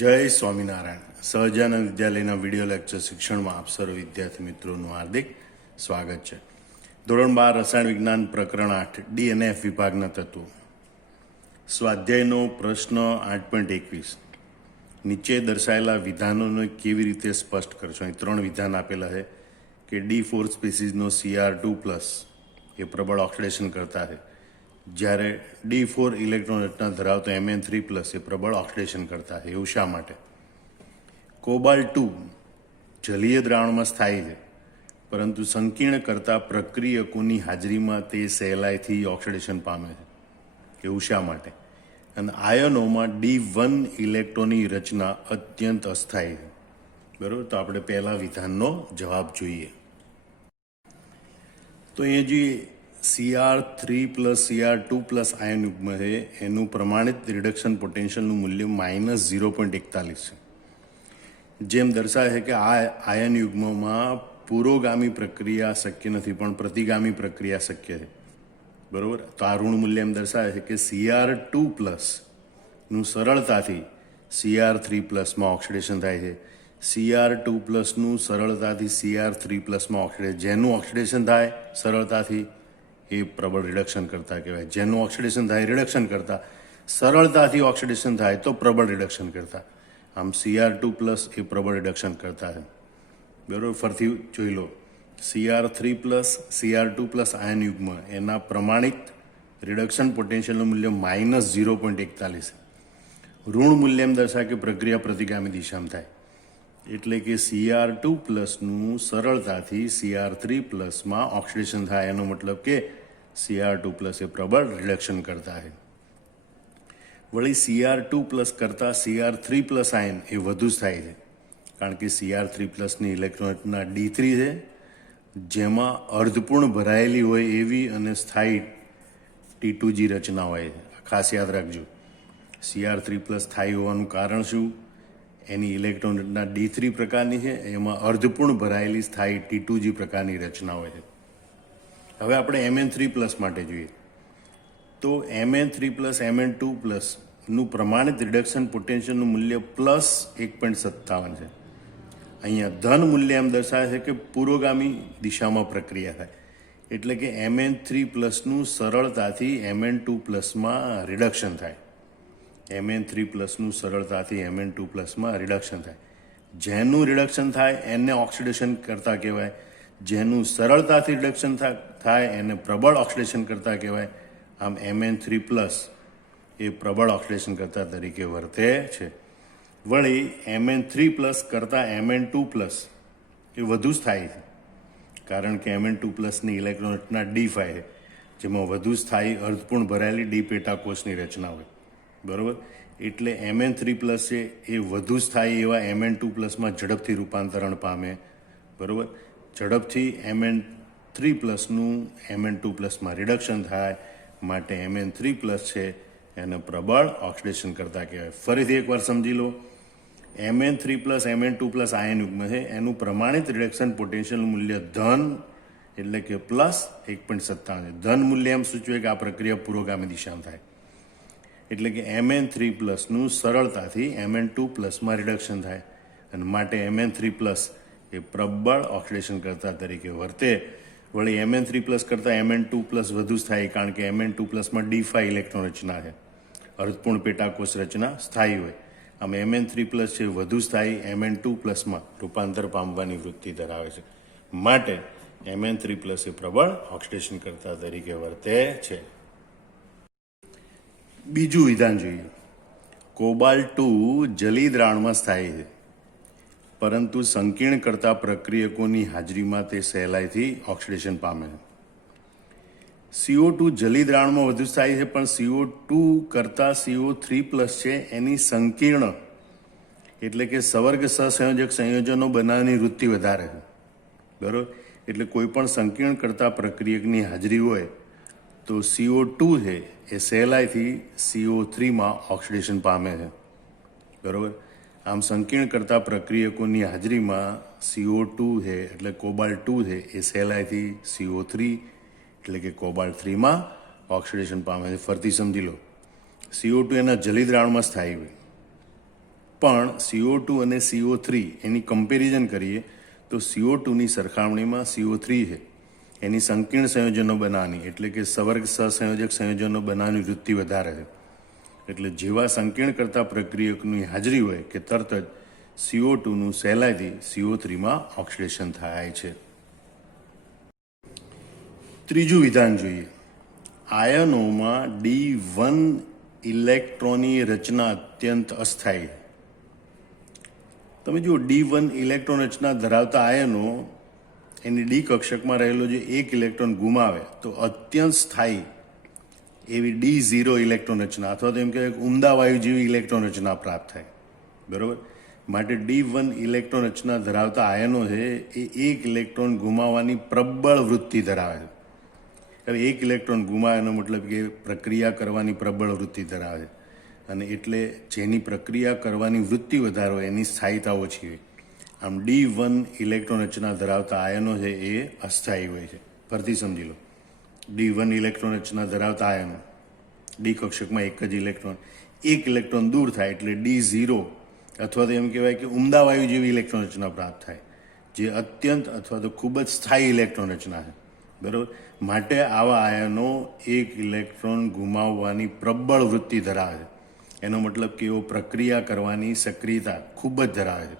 જય સ્વામિનારાયણ. સહજાનંદ વિદ્યાલયના video lecture શિક્ષણમાં આપ સર્વ વિદ્યાર્થી મિત્રોનું હાર્દિક સ્વાગત છે. ધોરણ 12 રસાયણ વિજ્ઞાન પ્રકરણ 8 ડી અને એફ વિભાગના તત્વો. સ્વાધ્યાયનો પ્રશ્ન 8.21. નીચે દર્શાયેલા વિધાનોને કેવી રીતે સ્પષ્ટ કરશો? અહીં 3 વિધાન આપેલા છે કે D4 સ્પીસીઝનો Cr2+ એ પ્રબળ ઓક્સિડેશન કરતા છે, જ્યારે D4 ઇલેક્ટ્રોન રચના ધરાવતો Mn3+ એ પ્રબળ ઓક્સિડેશન કરતા છે. એવું શા માટે? કોબાલ્ટ 2 જલીય દ્રાવણમાં સ્થાયી છે, પરંતુ સંકીર્ણ કરતા પ્રક્રિયકોની હાજરીમાં તે સહેલાઈથી ઓક્સિડેશન પામે છે. એવું શા માટે? અને આયનોમાં D1 ઇલેક્ટ્રોનની રચના અત્યંત અસ્થાયી છે. બરાબર, તો આપણે પહેલા વિધાનનો જવાબ જોઈએ. તો અહીંયા જોઈએ Cr3+ Cr2+ આયન યુગ્મ છે, એનું પ્રમાણિત રિડક્શન પોટેન્શિયલનું મૂલ્ય -0.41 છે. જેમ દર્શાવે છે કે આ આયન યુગ્મમાં પુરોગામી પ્રક્રિયા શક્ય નથી, પણ પ્રતિગામી પ્રક્રિયા શક્ય છે. બરાબર, તો આ ઋણ મૂલ્ય એમ દર્શાવે છે કે Cr2+નું સરળતાથી Cr3+માં ઓક્સિડેશન થાય છે. Cr2+નું સરળતાથી Cr3+માં ઓક્સિડેશન, જેનું ઓક્સિડેશન થાય સરળતાથી એ પ્રબળ રિડક્શન કરતા કહેવાય. જેનું ઓક્સિડેશન થાય રિડક્શન કરતા, સરળતાથી ઓક્સિડેશન થાય તો પ્રબળ રિડક્શન કરતા. આમ Cr2+ એ પ્રબળ રિડક્શન કરતા છે. બરાબર, ફરીથી જોઈ લો. Cr3+ Cr2+ આયન યુગ્મ એના પ્રમાણિત રિડક્શન પોટેન્શિયલનું મૂલ્ય -0.41 છે. ઋણ મૂલ્ય એમ દર્શાવે કે પ્રક્રિયા પ્રતિગામી દિશામાં થાય, એટલે કે Cr2+નું સરળતાથી Cr3+માં ઓક્સિડેશન થાય. એનો મતલબ કે Cr2+ એ પ્રબળ રિડક્શન કરતા છે. વળી Cr2+ કરતાં Cr3+ આયન એ વધુ સ્થાયી છે, કારણ કે Cr3+ની ઇલેક્ટ્રોન રચના D3 છે, જેમાં અર્ધપૂર્ણ ભરાયેલી હોય એવી અને સ્થાયી T2G રચના હોય છે. ખાસ યાદ રાખજો, Cr3+ સ્થાયી હોવાનું કારણ શું? એની ઇલેક્ટ્રોન રચના D3 પ્રકારની છે, એમાં અર્ધપૂર્ણ ભરાયેલી સ્થાયી T2G પ્રકારની રચના હોય છે. હવે આપણે Mn3+ માટે જોઈએ તો Mn3+ Mn2+નું પ્રમાણિત રિડક્શન પોટેન્શિયલનું મૂલ્ય +1.57 છે. અહીંયા ધન મૂલ્ય એમ દર્શાવે છે કે પુરોગામી દિશામાં પ્રક્રિયા થાય, એટલે કે Mn3+નું સરળતાથી Mn2+માં રિડક્શન થાય. Mn3+નું સરળતાથી Mn2+માં રિડક્શન થાય. જેનું રિડક્શન થાય એને ઓક્સિડેશન કરતા કહેવાય. જેનું સરળતાથી રિડક્શન થાય એને પ્રબળ ઓક્સિડેશન કરતા કહેવાય. આમ Mn3+ એ પ્રબળ ઓક્સિડેશન કરતા તરીકે વર્તે છે. વળી Mn3+ કરતાં Mn2+ એ વધુ સ્થાયી છે, કારણ કે Mn2+ની ઇલેક્ટ્રોન રચના D5 છે, જેમાં વધુ સ્થાયી અર્ધપૂર્ણ ભરાયેલી D પેટાકોષની રચના હોય. બરાબર, એટલે Mn3+ છે એ વધુ સ્થાયી એવા Mn2+માં ઝડપથી રૂપાંતરણ પામે. બરાબર, ઝડપથી Mn3+નું Mn2+માં રિડક્શન થાય, માટે Mn3+ છે એને પ્રબળ ઓક્સિડેશન કરતા કહેવાય. ફરીથી એકવાર સમજી લો. Mn3+ Mn2+ આયન યુગ્મ છે, એનું પ્રમાણિત રિડક્શન પોટેન્શિયલનું મૂલ્ય ધન એટલે કે +1.57 છે. ધન મૂલ્ય એમ સૂચવે કે આ પ્રક્રિયા પુરોગામી દિશામાં થાય, એટલે કે Mn3+નું સરળતાથી Mn2+માં રિડક્શન થાય, અને માટે Mn3+ એ પ્રબળ ઓક્સિડેશન કરતા તરીકે વર્તે. વળી Mn3+ કરતાં Mn2+ વધુ સ્થાયી, કારણ કે Mn2+માં D5 ઇલેક્ટ્રોન રચના છે, અર્ધપૂર્ણ પેટાકોષ રચના સ્થાયી હોય. આમ Mn3+ છે વધુ સ્થાયી Mn2+માં રૂપાંતર પામવાની વૃત્તિ ધરાવે છે, માટે Mn3+ એ પ્રબળ ઓક્સિડેશન કરતા તરીકે વર્તે છે. બીજું વિધાન જોઈએ. કોબાલ્ટ 2 જલી દ્રાવણમાં સ્થાયી છે, પરંતુ સંકીર્ણ કરતા પ્રક્રિયકોની હાજરીમાં તે સહેલાઈથી ઓક્સિડેશન પામે છે. CO2 જલી દ્રાવણમાં વધુ સ્થાયી છે, પણ CO2 કરતાં CO3+ છે એની સંકીર્ણ એટલે કે સવર્ગ સહસંયોજક સંયોજનો બનાવવાની વૃત્તિ વધારે છે. બરાબર, એટલે કોઈ પણ સંકીર્ણ કરતા પ્રક્રિયકની હાજરી હોય તો CO2 છે એ સહેલાઈથી CO3માં ઓક્સિડેશન પામે છે. બરાબર, આમ સંકીર્ણ કરતા પ્રક્રિયકોની હાજરીમાં CO2 છે એટલે કોબાલ્ટ 2 છે એ સહેલાઈથી CO3 એટલે કે કોબાલ્ટ 3માં ઓક્સિડેશન પામે છે. ફરતી સમજી લો. CO2 એના જલી દ્રાવણમાં સ્થાયી હોય, પણ CO2 અને CO3 એની કમ્પેરિઝન કરીએ તો CO2ની સરખામણીમાં CO3 છે એની સંકીર્ણ સંયોજનો બનાવવાની એટલે કે સવર્ગ સહસંયોજક સંયોજનો બનાવવાની વૃત્તિ વધારે છે. એટલે જેવા સંકીર્ણ કરતા પ્રક્રિયકની હાજરી હોય કે તરત જ CO2નું સહેલાઈથી CO3માં ઓક્સિડેશન થાય છે. ત્રીજું વિધાન જોઈએ. આયનોમાં D1 ઇલેક્ટ્રોનની રચના અત્યંત અસ્થાયી. તમે જુઓ, D1 ઇલેક્ટ્રોન રચના ધરાવતા આયનો એની ડી કક્ષકમાં રહેલો જે એક ઇલેક્ટ્રોન ગુમાવે તો અત્યંત સ્થાયી એવી D0 ઇલેક્ટ્રોન રચના અથવા તો એમ કહેવાય ઉમદા વાયુ જેવી ઇલેક્ટ્રોન રચના પ્રાપ્ત થાય. બરાબર. માટે D1 ઇલેક્ટ્રોન રચના ધરાવતા આયનો છે એ એક ઇલેક્ટ્રોન ગુમાવવાની પ્રબળ વૃત્તિ ધરાવે છે. હવે એક ઇલેક્ટ્રોન ગુમાવવાનો મતલબ કે પ્રક્રિયા કરવાની પ્રબળ વૃત્તિ ધરાવે છે. અને એટલે જેની પ્રક્રિયા કરવાની વૃત્તિ વધારે હોય એની સ્થાયીતા ઓછી હોય. આમ D1 ઇલેક્ટ્રોન રચના ધરાવતા આયનો છે એ અસ્થાયી હોય છે. ફરીથી સમજી લો. D1 ઇલેક્ટ્રોન રચના ધરાવતા આયનો ડી કક્ષકમાં એક જ ઇલેક્ટ્રોન, એક ઇલેક્ટ્રોન દૂર થાય એટલે D0 અથવા તો એમ કહેવાય કે ઉમદા વાયુ જેવી ઇલેક્ટ્રોન રચના પ્રાપ્ત થાય, જે અત્યંત અથવા તો ખૂબ જ સ્થાયી ઇલેક્ટ્રોન રચના છે. બરાબર. માટે આવા આયનો એક ઇલેક્ટ્રોન ગુમાવવાની પ્રબળ વૃત્તિ ધરાવે છે. એનો મતલબ કે એઓ પ્રક્રિયા કરવાની સક્રિયતા ખૂબ જ ધરાવે છે.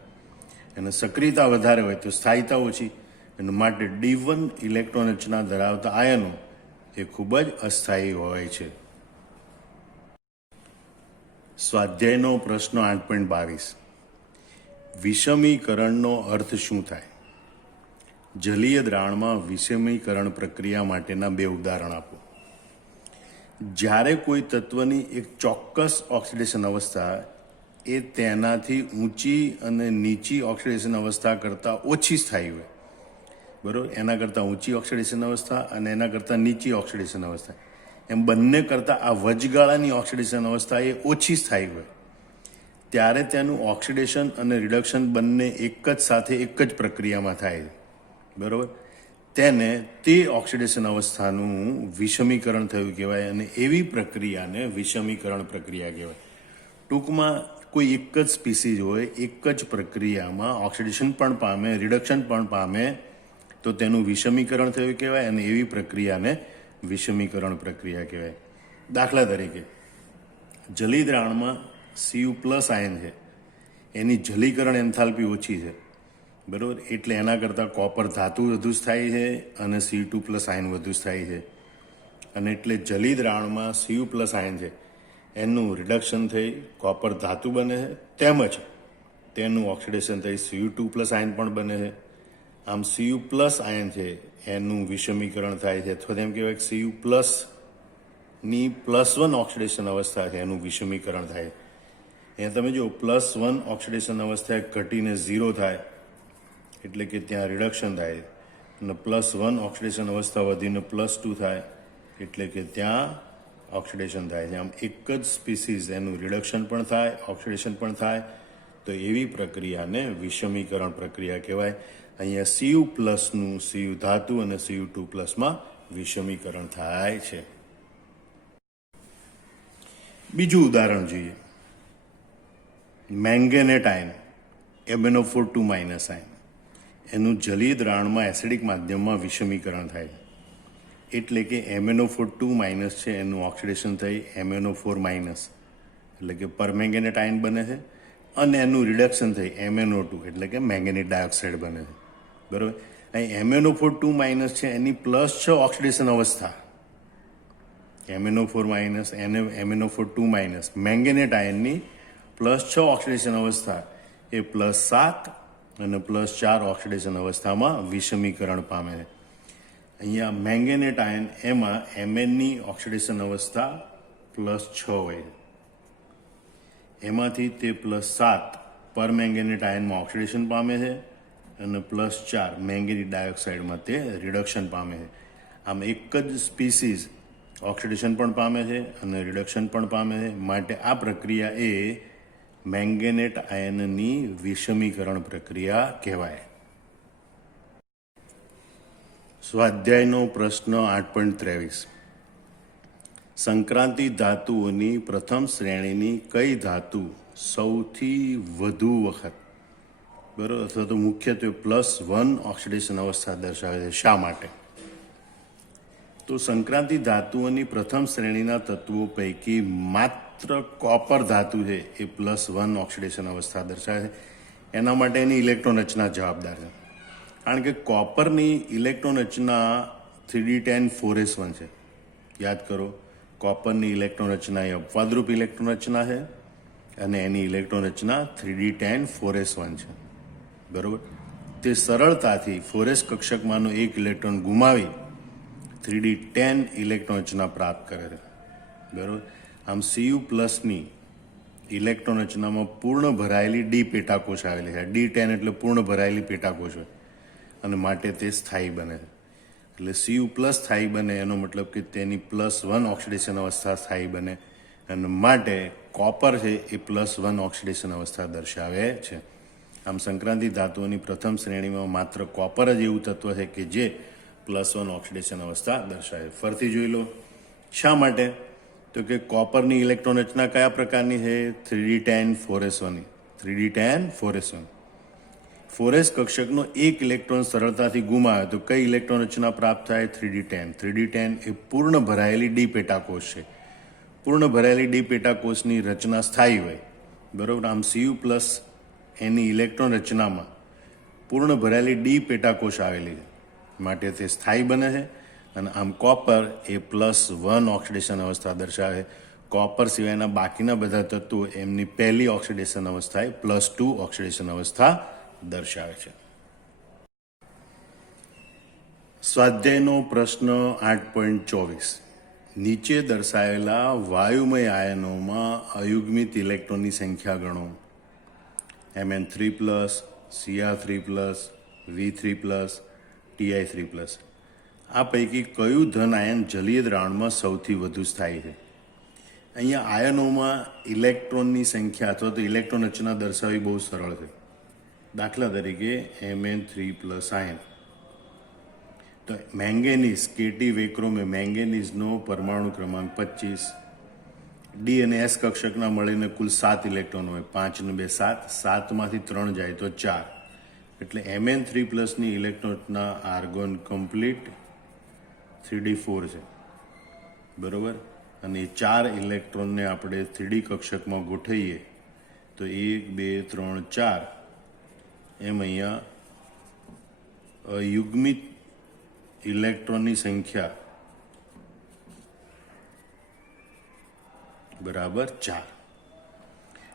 અને સક્રિયતા વધારે હોય તો સ્થાયીતા ઓછી. અને માટે D1 ઇલેક્ટ્રોન રચના ધરાવતા આયનો એ ખૂબ જ અસ્થાયી હોય છે. સ્વાધ્યાયનો પ્રશ્ન 8.22. વિષમીકરણનો અર્થ શું થાય? જલીય દ્રાવણમાં વિષમીકરણ પ્રક્રિયા માટેના 2 ઉદાહરણ આપો. જ્યારે કોઈ તત્વની એક ચોક્કસ ઓક્સિડેશન અવસ્થા એ તેનાથી ઊંચી અને નીચી ઓક્સિડેશન અવસ્થા કરતાં ઓછી સ્થાયી હોય, બરાબર, એના કરતાં ઊંચી ઓક્સિડેશન અવસ્થા અને એના કરતાં નીચી ઓક્સિડેશન અવસ્થા, એમ બંને કરતાં આ વચગાળાની ઓક્સિડેશન અવસ્થા એ ઓછી સ્થાયી હોય, ત્યારે તેનું ઓક્સિડેશન અને રિડક્શન બંને એક જ સાથે એક જ પ્રક્રિયામાં થાય છે. બરાબર. તેને તે ઓક્સિડેશન અવસ્થાનું વિષમીકરણ થયું કહેવાય અને એવી પ્રક્રિયાને વિષમીકરણ પ્રક્રિયા કહેવાય. ટૂંકમાં કોઈ એક જ સ્પીસીઝ હોય, એક જ પ્રક્રિયામાં ઓક્સિડેશન પણ પામે, રિડક્શન પણ પામે તો તેનું વિષમીકરણ થયું કહેવાય અને એવી પ્રક્રિયાને વિષમીકરણ પ્રક્રિયા કહેવાય. દાખલા તરીકે જલીય દ્રાવણમાં Cu+ આયન છે, એની જલીકરણ એન્થાલ્પી ઓછી છે. બરાબર. એટલે એના કરતાં કોપર ધાતુ વધુ સ્થાયી છે અને Cu+ આયન વધુ સ્થાયી છે. અને એટલે જલીય દ્રાવણમાં Cu+ આયન છે એનું રિડક્શન થઈ કોપર ધાતુ બને છે, તેમજ તેનું ઓક્સિડેશન થઈ Cu2+ આયન પણ બને છે. આમ Cu+ આયન છે એનું વિષમીકરણ થાય છે અથવા તેમ કહેવાય કે Cu+ની +1 ઓક્સિડેશન અવસ્થા છે એનું વિષમીકરણ થાય. અહીંયા તમે જો +1 ઓક્સિડેશન અવસ્થા ઘટીને 0 થાય એટલે કે ત્યાં રિડક્શન થાય અને +1 ઓક્સિડેશન અવસ્થા વધીને +2 થાય એટલે કે ત્યાં ઓક્સિડેશન થાય છે. આમ એક જ સ્પીસીઝ એનું રિડક્શન પણ થાય, ઓક્સિડેશન પણ થાય તો એવી પ્રક્રિયાને વિષમીકરણ પ્રક્રિયા કહેવાય. અહીંયા Cu+નું Cu ધાતુ અને Cu2+માં વિષમીકરણ થાય છે. બીજું ઉદાહરણ જોઈએ. મેંગેનેટ આયન MnO4 આયન એનું જલીય દ્રાવણમાં એસિડિક માધ્યમમાં વિષમીકરણ થાય છે. એટલે કે MnO4 છે એનું ઓક્સિડેશન થઈ MnO4 એટલે કે પરમેંગેનેટ આયન બને છે અને એનું રિડક્શન થઈ MnO2 એટલે કે મેંગેનીઝ ડાયોક્સાઇડ બને છે. બરાબર. અહીં MnO4 છે એની +6 ઓક્સિડેશન અવસ્થા, MnO4 મેંગેનેટ આયનની +6 ઓક્સિડેશન અવસ્થા એ +7 અને +4 ઓક્સિડેશન અવસ્થામાં વિષમીકરણ પામે છે. અહીંયા મેંગેનેટ આયન એમાં Mnની ઓક્સિડેશન અવસ્થા +6 હોય છે. એમાંથી તે +7 પરમેંગેનેટ આયનમાં ઓક્સિડેશન પામે છે અને +4 મેંગેનીઝ ડાયોક્સાઇડમાં તે રિડક્શન પામે છે. આમ એક જ સ્પીસીઝ ઓક્સિડેશન પણ પામે છે અને રિડક્શન પણ પામે છે. માટે આ પ્રક્રિયા એ મેંગેનેટ આયનની વિષમીકરણ પ્રક્રિયા કહેવાય. સ્વાધ્યાયનો પ્રશ્ન 8.23. સંક્રાંતિ ધાતુઓની પ્રથમ શ્રેણીની કઈ ધાતુ સૌથી વધુ વખત, બરાબર, અથવા તો મુખ્યત્વે +1 ઓક્સિડેશન અવસ્થા દર્શાવે છે. શા માટે? તો સંક્રાંતિ ધાતુઓની પ્રથમ શ્રેણીના તત્વો પૈકી માત્ર કોપર ધાતુ છે એ +1 ઓક્સિડેશન અવસ્થા દર્શાવે છે. એના માટે એની ઇલેક્ટ્રોન રચના જવાબદાર છે. કારણ કે કોપરની ઇલેક્ટ્રોન રચના 3d10 4s1 છે. યાદ કરો, કોપરની ઇલેક્ટ્રોન રચના એ અપવાદરૂપ ઇલેક્ટ્રોન રચના છે અને એની ઇલેક્ટ્રોન રચના 3d10 4s1 છે. બરાબર. તે સરળતાથી 4s કક્ષકમાંનો એક ઇલેક્ટ્રોન ગુમાવી 3d10 ઇલેક્ટ્રોન રચના પ્રાપ્ત કરે છે. બરાબર. આમ Cu+ની ઇલેક્ટ્રોન રચનામાં પૂર્ણ ભરાયેલી ડી પેટાકોષ આવેલી છે. D10 એટલે પૂર્ણ ભરાયેલી પેટાકોષ હોય અને માટે તે સ્થાયી બને છે. એટલે Cu+ સ્થાયી બને એનો મતલબ કે તેની +1 ઓક્સિડેશન અવસ્થા સ્થાયી બને અને માટે કોપર છે એ +1 ઓક્સિડેશન અવસ્થા દર્શાવે છે. આમ સંક્રાંતિ ધાતુઓની પ્રથમ શ્રેણીમાં માત્ર કોપર જ એવું તત્વ છે કે જે +1 ઓક્સિડેશન અવસ્થા દર્શાવે. ફરીથી જોઈ લો. શા માટે? તો કે કોપરની ઇલેક્ટ્રોન રચના કયા પ્રકારની છે? 3d10 4s1. 4s કક્ષકનો એક ઇલેક્ટ્રોન સરળતાથી ગુમાવે તો કઈ ઇલેક્ટ્રોન રચના પ્રાપ્ત થાય? 3d10. 3d10 એ પૂર્ણ ભરાયેલી ડી પેટાકોષ છે. પૂર્ણ ભરાયેલી ડી પેટાકોષની રચના સ્થાયી હોય. બરાબર. આમ Cu+ એની ઇલેક્ટ્રોન રચનામાં પૂર્ણ ભરાયેલી ડી પેટાકોષ આવેલી છે માટે તે સ્થાયી બને છે અને આમ કોપર એ +1 ઓક્સિડેશન અવસ્થા દર્શાવે. કોપર સિવાયના બાકીના બધા તત્વો એમની પહેલી ઓક્સિડેશન અવસ્થા એ +2 ઓક્સિડેશન અવસ્થા દર્શાવે છે. સ્વાધ્યાયનો પ્રશ્ન 8.24. નીચે દર્શાવેલા વાયુમય આયનોમાં અયુગ્મિત ઇલેક્ટ્રોનની સંખ્યા ગણો. Mn3+, Cr3+, V3+, Ti3+. આ પૈકી કયું ધન આયન જલીય દ્રાવણમાં સૌથી વધુ સ્થાયી છે? અહીંયા આયનોમાં ઇલેક્ટ્રોનની સંખ્યા અથવા તો ઇલેક્ટ્રોન રચના દર્શાવવી બહુ સરળ છે. દાખલા તરીકે Mn3+ આયન. તો મેંગેનીઝ, KT વેક્રોમે મેંગેનીઝનો પરમાણુ ક્રમાંક 25. ડી અને એસ કક્ષકના મળીને કુલ 7 ઇલેક્ટ્રોન હોય. 5 ને 2 7, 7માંથી 3 જાય તો 4. એટલે Mn3+ની ઇલેક્ટ્રોન રચના આર્ગોન કમ્પ્લીટ 3d4 છે. બરાબર. અને એ 4 ઇલેક્ટ્રોનને આપણે 3d કક્ષકમાં ગોઠવીએ તો 1 2 3 4 એમ અહીંયા અયુગ્મિત ઇલેક્ટ્રોનની સંખ્યા બરાબર 4.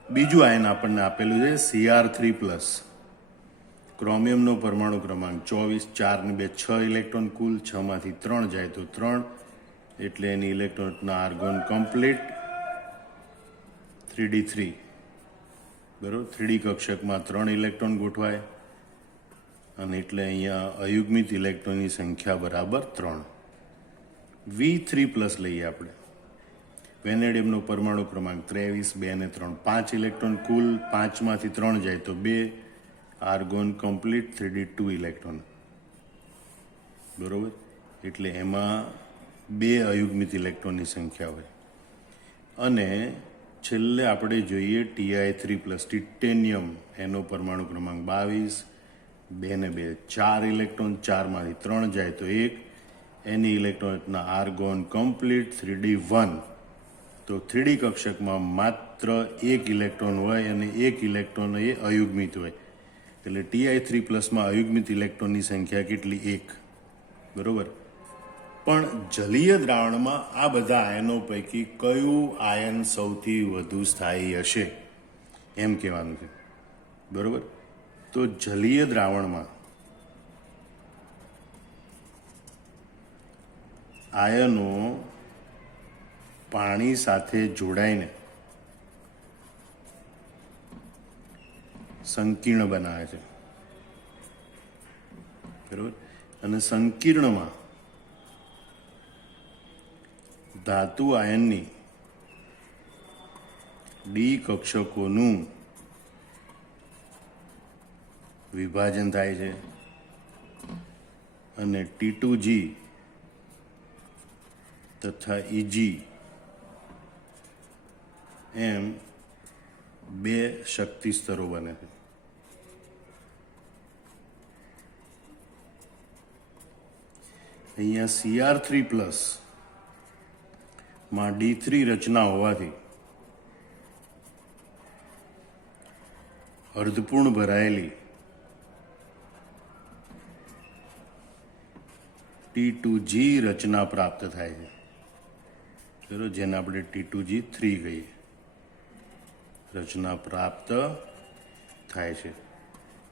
બીજું આયન આપણને આપેલું છે Cr3+. ક્રોમિયમનો પરમાણુ ક્રમાંક 24. 4 ને 2 6 ઇલેક્ટ્રોન કુલ. 6માંથી 3 જાય તો 3. એટલે એની ઇલેક્ટ્રોનના આર્ગોન કમ્પ્લીટ 3d3. બરાબર. 3d કક્ષકમાં 3 ઇલેક્ટ્રોન ગોઠવાય અને એટલે અહીંયા અયુગ્મિત ઇલેક્ટ્રોનની સંખ્યા બરાબર 3. V3+ લઈએ આપણે. વેનેડિયમનો પરમાણુ ક્રમાંક 23. 2 ને 3 5 ઇલેક્ટ્રોન કુલ. 5માંથી 3 જાય તો 2. Argon complete 3d2 electron. બરાબર. એટલે એમાં 2 અયુગ્મિત ઇલેક્ટ્રોનની સંખ્યા હોય. અને છેલ્લે આપણે જોઈએ Ti3+. ટિટેનિયમ, એનો પરમાણુ ક્રમાંક 22. 2 ને 2 4 ઇલેક્ટ્રોન. 4માંથી 3 જાય તો 1. એની ઇલેક્ટ્રોનના આર્ગોન કમ્પ્લીટ 3d1. તો 3d કક્ષકમાં માત્ર 1 ઇલેક્ટ્રોન હોય અને 1 ઇલેક્ટ્રોન એ અયુગ્મિત હોય. એટલે Ti3+માં અયુગ્મિત ઇલેક્ટ્રોનની સંખ્યા કેટલી? 1. બરાબર. પણ જલીય દ્રાવણમાં આ બધા આયનો પૈકી કયું આયન સૌથી વધુ સ્થાયી હશે એમ કહેવાનું છે. બરાબર. તો જલીય દ્રાવણમાં આયનો પાણી સાથે જોડાઈને સંકીર્ણ બનાવે છે. બરાબર. અને સંકીર્ણમાં ધાતુ આયનની ડી કક્ષકોનું વિભાજન થાય છે અને T2G તથા EG એમ બે શક્તિ સ્તરો બને છે. અહીંયા Cr3+ માં D3 રચના હોવાથી અર્ધપૂર્ણ ભરાયેલી T2G રચના પ્રાપ્ત થાય છે, બરાબર, જેને આપણે T2G3 કહીએ. રચના પ્રાપ્ત થાય છે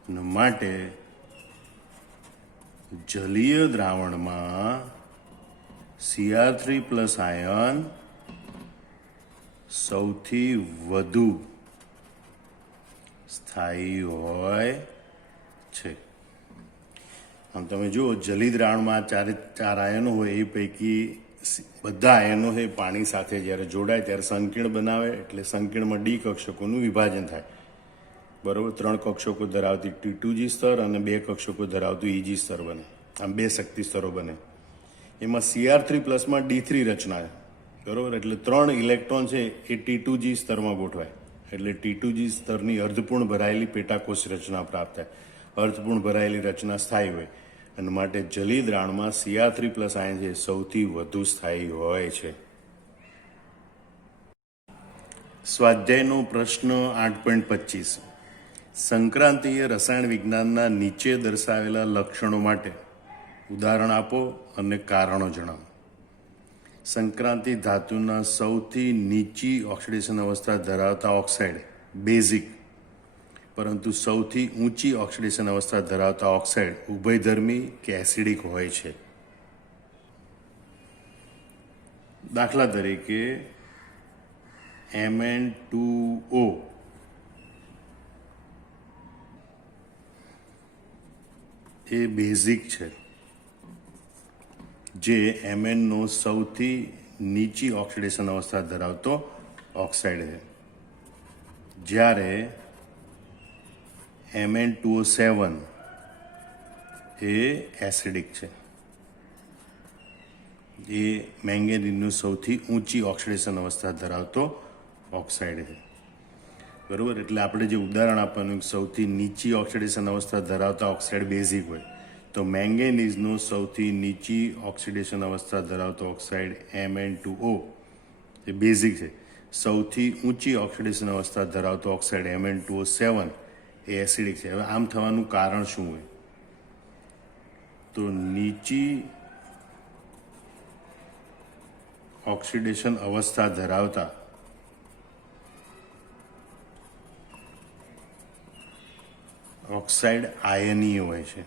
અને માટે જલીય દ્રાવણમાં Cr3+ આયન સૌથી વધુ સ્થાયી હોય છે. આમ તમે જુઓ, જલીય દ્રાવણમાં ચાર આયનો હોય, એ પૈકી બધા આયનો એ પાણી સાથે જ્યારે જોડાય ત્યારે સંકીર્ણ બનાવે, એટલે સંકીર્ણમાં ડી કક્ષકોનું વિભાજન થાય, બરાબર. 3 કક્ષકો ધરાવતી T2G સ્તર અને 2 કક્ષકો ધરાવતું EG સ્તર બને. આમ 2 શક્તિ સ્તરો બને. એમાં Cr3+માં D3 રચના છે, બરાબર. એટલે 3 ઇલેક્ટ્રોન છે એ T2G સ્તરમાં ગોઠવાય, એટલે T2G સ્તરની અર્ધપૂર્ણ ભરાયેલી પેટાકોષ રચના પ્રાપ્ત થાય. અર્ધપૂર્ણ ભરાયેલી રચના સ્થાયી હોય અને માટે જલીય દ્રાવણમાં Cr3+ આયન છે સૌથી વધુ સ્થાયી હોય છે. સ્વાધ્યાયનો પ્રશ્ન 8.25. સંક્રાંતિય રસાયણ વિજ્ઞાનના નીચે દર્શાવેલા લક્ષણો માટે ઉદાહરણ આપો અને કારણો જણાવો. સંક્રાંતિ ધાતુના સૌથી નીચી ઓક્સિડેશન અવસ્થા ધરાવતા ઓક્સાઇડ બેઝિક, પરંતુ સૌથી ઊંચી ઓક્સિડેશન અવસ્થા ધરાવતા ઓક્સાઇડ ઉભયધર્મી કે એસિડિક હોય છે. દાખલા તરીકે Mn2O એ બેઝિક છે, જે Mnનો સૌથી નીચી ઓક્સિડેશન અવસ્થા ધરાવતો ઓક્સાઇડ છે, જ્યારે Mn2O7 એ એસિડિક છે. એ મેંગેનીઝનું સૌથી ઊંચી ઓક્સિડેશન અવસ્થા ધરાવતો ઓક્સાઇડ છે, બરાબર. એટલે આપણે જે ઉદાહરણ આપવાનું, સૌથી નીચી ઓક્સિડેશન અવસ્થા ધરાવતા ઓક્સાઇડ બેઝિક હોય, તો મેંગેનીઝનું સૌથી નીચી ઓક્સિડેશન અવસ્થા ધરાવતો ઓક્સાઇડ Mn2O એ બેઝિક છે. સૌથી ઊંચી ઓક્સિડેશન અવસ્થા ધરાવતો ઓક્સાઇડ Mn2O7 એ એસિડિક છે. હવે આમ થવાનું કારણ શું હોય? તો નીચી ઓક્સિડેશન અવસ્થા ધરાવતા ઓક્સાઇડ આયનીય હોય છે,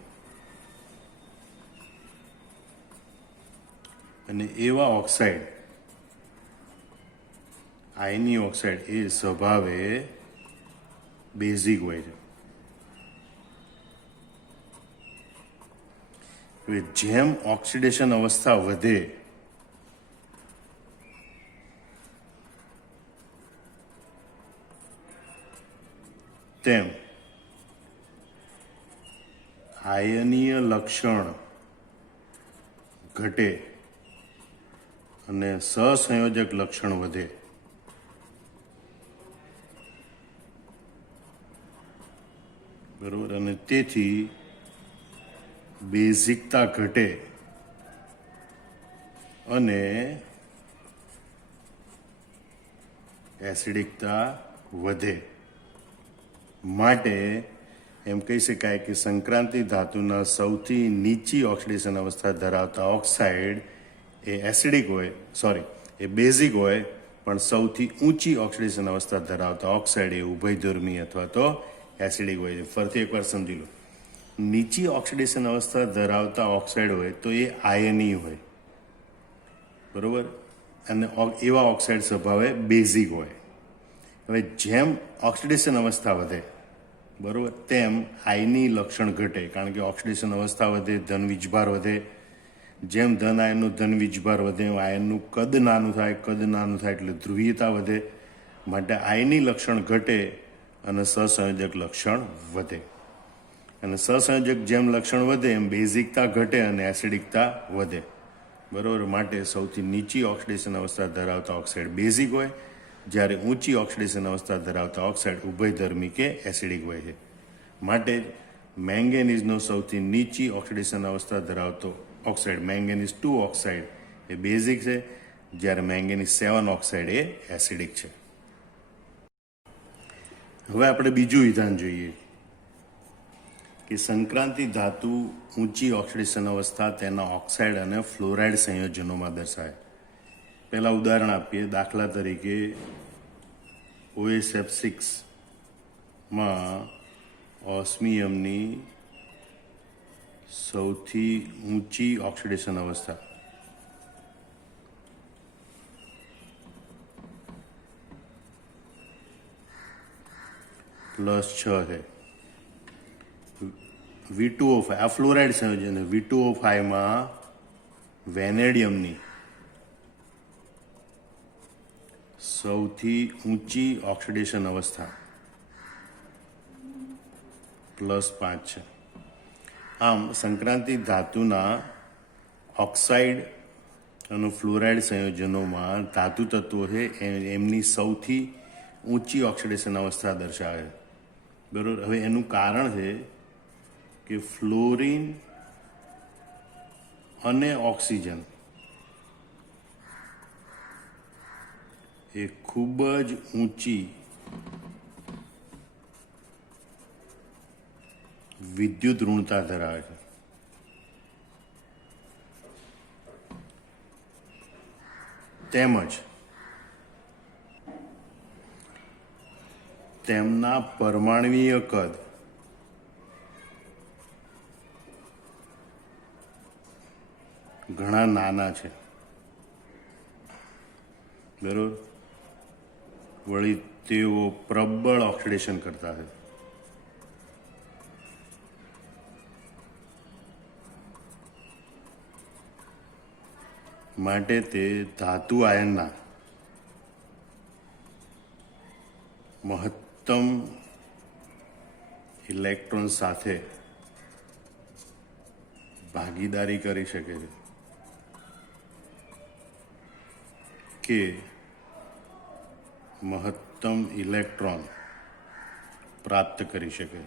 અને એવા ઓક્સાઇડ આયનીય ઓક્સાઇડ એ સ્વભાવે બેઝિક હોય છે. હવે જેમ ઓક્સિડેશન અવસ્થા વધે તેમ આયનીય લક્ષણ ઘટે અને સહસંયોજક લક્ષણ વધે. બરોબર. અને તેથી બેઝિકતા ઘટે અને એસિડિકતા વધે. માટે એમ કહી શકાય કે સંક્રાંતિ ધાતુના સૌથી નીચી ઓક્સિડેશન અવસ્થા ધરાવતા ઓક્સાઇડ એ એસિડિક હોય, એ બેઝિક હોય, પણ સૌથી ઊંચી ઓક્સિડેશન અવસ્થા ધરાવતા ઓક્સાઇડ એ ઉભયધર્મી અથવા તો એસિડિક હોય છે. ફરીથી એકવાર સમજી લો, નીચી ઓક્સિડેશન અવસ્થા ધરાવતા ઓક્સાઇડ હોય તો એ આયનીય હોય, બરોબર, અને એવા ઓક્સાઇડ સ્વભાવે બેઝિક હોય. હવે જેમ ઓક્સિડેશન અવસ્થા વધે, બરોબર, તેમ આયની લક્ષણ ઘટે, કારણ કે ઓક્સિડેશન અવસ્થા વધે, ધન વીજભાર વધે. જેમ ધન આયનનું ધન વીજભાર વધે એમ આયનનું કદ નાનું થાય, કદ નાનું થાય એટલે ધ્રુવીયતા વધે. માટે આયની લક્ષણ ઘટે અને સહસંયોજક લક્ષણ વધે. અને સહસંયોજક જેમ લક્ષણ વધે એમ બેઝિકતા ઘટે અને એસિડિકતા વધે, બરોબર. માટે સૌથી નીચી ઓક્સિડેશન અવસ્થા ધરાવતા ઓક્સાઇડ બેઝિક હોય જ્યારે ઊંચી ઓક્સિડેશન અવસ્થા ધરાવતા ઓક્સાઇડ ઉભયધર્મી કે એસિડિક હોય છે. માટે જ મેંગેનીઝનો સૌથી નીચી ઓક્સિડેશન અવસ્થા ધરાવતો ઓક્સાઇડ મેંગેનીઝ 2 ઓક્સાઇડ એ બેઝિક છે, જ્યારે મેંગેનીઝ 7 ઓક્સાઇડ એ એસિડિક છે. હવે આપણે બીજું વિધાન જોઈએ કે સંક્રાંતિ ધાતુ ઊંચી ઓક્સિડેશન અવસ્થા તેના ઓક્સાઇડ અને ફ્લોરાઇડ સંયોજનોમાં દર્શાવે. પહેલાં ઉદાહરણ આપીએ. દાખલા તરીકે OSF6માં ઓસ્મિયમની સૌથી ઊંચી ઓક્સિડેશન અવસ્થા +6 છે. V2O5 આ ફ્લોરાઇડ સંયોજન છે. V2O5માં વેનેડિયમની સૌથી ઊંચી ઓક્સિડેશન અવસ્થા +5 છે. આમ સંક્રાંતિ ધાતુના ઓક્સાઇડ અને ફ્લોરાઇડ સંયોજનોમાં ધાતુ તત્વો છે એમની સૌથી ઊંચી ઓક્સિડેશન અવસ્થા દર્શાવે. બરાબર. હવે એનું કારણ છે કે ફ્લોરિન અને ઓક્સિજન એ ખૂબ જ ઊંચી વિદ્યુત ઋણતા ધરાવે છે. તેમજ તેમના પરમાણ્વીય કદ ઘણા નાના છે. બરોબર. વળી તેઓ પ્રબળ ઓક્સિડેશન કરતા છે. માટે તે ધાતુ આયનના મહત્તમ ઇલેક્ટ્રોન સાથે ભાગીદારી કરી શકે છે કે મહત્તમ ઇલેક્ટ્રોન પ્રાપ્ત કરી શકે.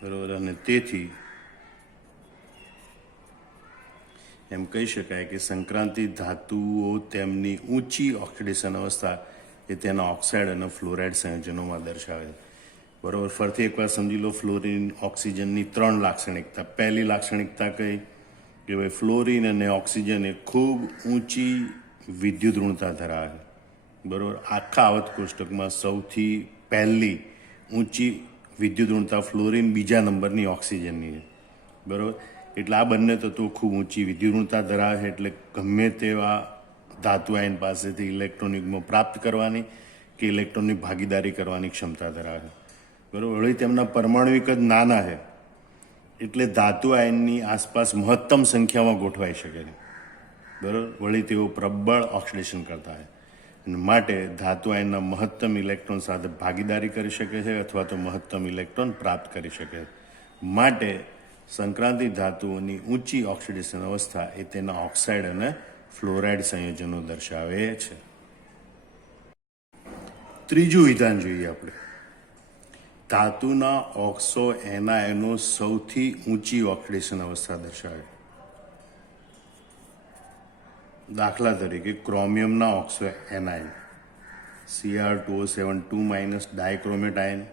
બરાબર. અને તેથી એમ કહી શકાય કે સંક્રાંતિ ધાતુઓ તેમની ઊંચી ઓક્સિડેશન અવસ્થા એ તેના ઓક્સાઇડ અને ફ્લોરાઇડ સંયોજનોમાં દર્શાવે છે. બરાબર. ફરીથી એકવાર સમજી લો. ફ્લોરિન ઓક્સિજનની 3 લાક્ષણિકતા. પહેલી લાક્ષણિકતા કઈ કે ભાઈ ફ્લોરિન અને ઓક્સિજન એ ખૂબ ઊંચી વિદ્યુત ઋણતા ધરાવે છે. બરાબર. આખા આવત કોષ્ટકમાં સૌથી પહેલી ઊંચી વિદ્યુત ઋણતા ફ્લોરિન, બીજા નંબરની ઓક્સિજનની છે. બરાબર. એટલે આ બંને તત્વો ખૂબ ઊંચી વિદ્યુત ઋણતા ધરાવે છે. એટલે ગમે તેવા ધાતુ આયન પાસેથી ઇલેક્ટ્રોન યુગ્મ પ્રાપ્ત કરવાની કે ઇલેક્ટ્રોનની ભાગીદારી કરવાની ક્ષમતા ધરાવે છે. બરાબર. વળી તેમના પરમાણ્વિક જ નાના છે એટલે ધાતુ આયનની આસપાસ મહત્તમ સંખ્યામાં ગોઠવાઈ શકે છે. બરાબર. વળી તેઓ પ્રબળ ઓક્સિડેશન કરતા હોય અને માટે ધાતુ આયનના મહત્તમ ઇલેક્ટ્રોન સાથે ભાગીદારી કરી શકે છે અથવા તો મહત્તમ ઇલેક્ટ્રોન પ્રાપ્ત કરી શકે છે. માટે સંક્રાંતિ ધાતુઓની ઊંચી ઓક્સિડેશન અવસ્થા એ તેના ઓક્સાઇડ અને ફ્લોરાઇડ સંયોજનો દર્શાવે છે. ત્રીજું વિધાન જોઈએ આપણે. ધાતુના ઓક્સો એનાયનો સૌથી ઊંચી ઓક્સિડેશન અવસ્થા દર્શાવે. દાખલા તરીકે ક્રોમિયમના oxo anion Cr2O7 2- dichromate ion,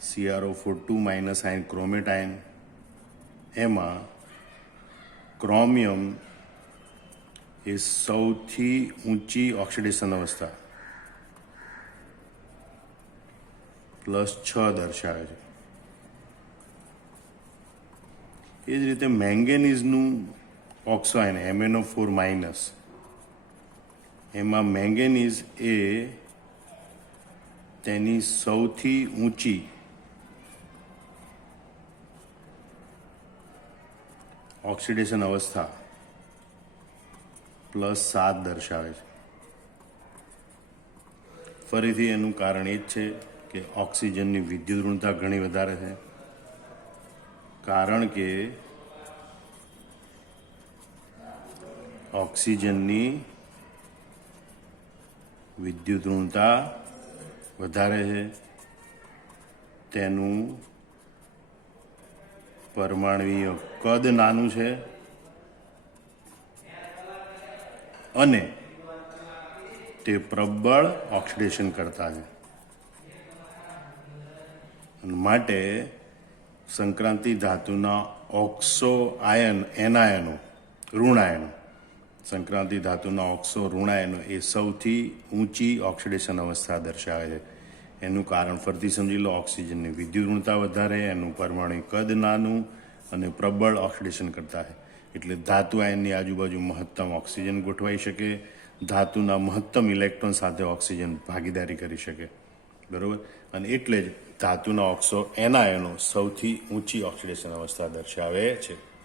CrO4 2- ion chromate ion. એમાં ક્રોમિયમ એ સૌથી ઊંચી ઓક્સિડેશન અવસ્થા +6 દર્શાવે છે. એ જ રીતે મેંગેનીઝનું ઓક્સો આયન MnO4- એમાં મેંગેનીઝ એ તેની સૌથી ઊંચી ઓક્સિડેશન અવસ્થા +7 દર્શાવે છે. ફરીથી એનું કારણ એ જ છે કે ઓક્સિજનની વિદ્યુત ઋણતા ઘણી વધારે છે. કારણ કે ઓક્સિજનની વિદ્યુત ઋણતા વધારે છે, તેનું પરમાણુય કદ નાનું છે અને તે પ્રબળ ઓક્સિડેશન કરતા છે. માટે સંક્રાંતિ ધાતુના ઓક્સો આયન એનાયનો ઋણ આયનો સંક્રાંતિ ધાતુના ઓક્સો ઋણ આયનો એ સૌથી ઊંચી ઓક્સિડેશન અવસ્થા દર્શાવે છે. એનું કારણ ફરતી સમજી લો. ઓક્સિજનની વિદ્યુત ઋણતા વધારે, એનું પરમાણુ કદ નાનું અને પ્રબળ ઓક્સિડેશન કરતા છે. એટલે ધાતુ આયનની આજુબાજુ મહત્તમ ઓક્સિજન ગોઠવાઈ શકે, ધાતુના મહત્તમ ઇલેક્ટ્રોન સાથે ઓક્સિજન ભાગીદારી કરી શકે. બરાબર. અને એટલે જ ધાતુના ઓક્સો એનાયનો સૌથી ઊંચી ઓક્સિડેશન અવસ્થા દર્શાવે છે.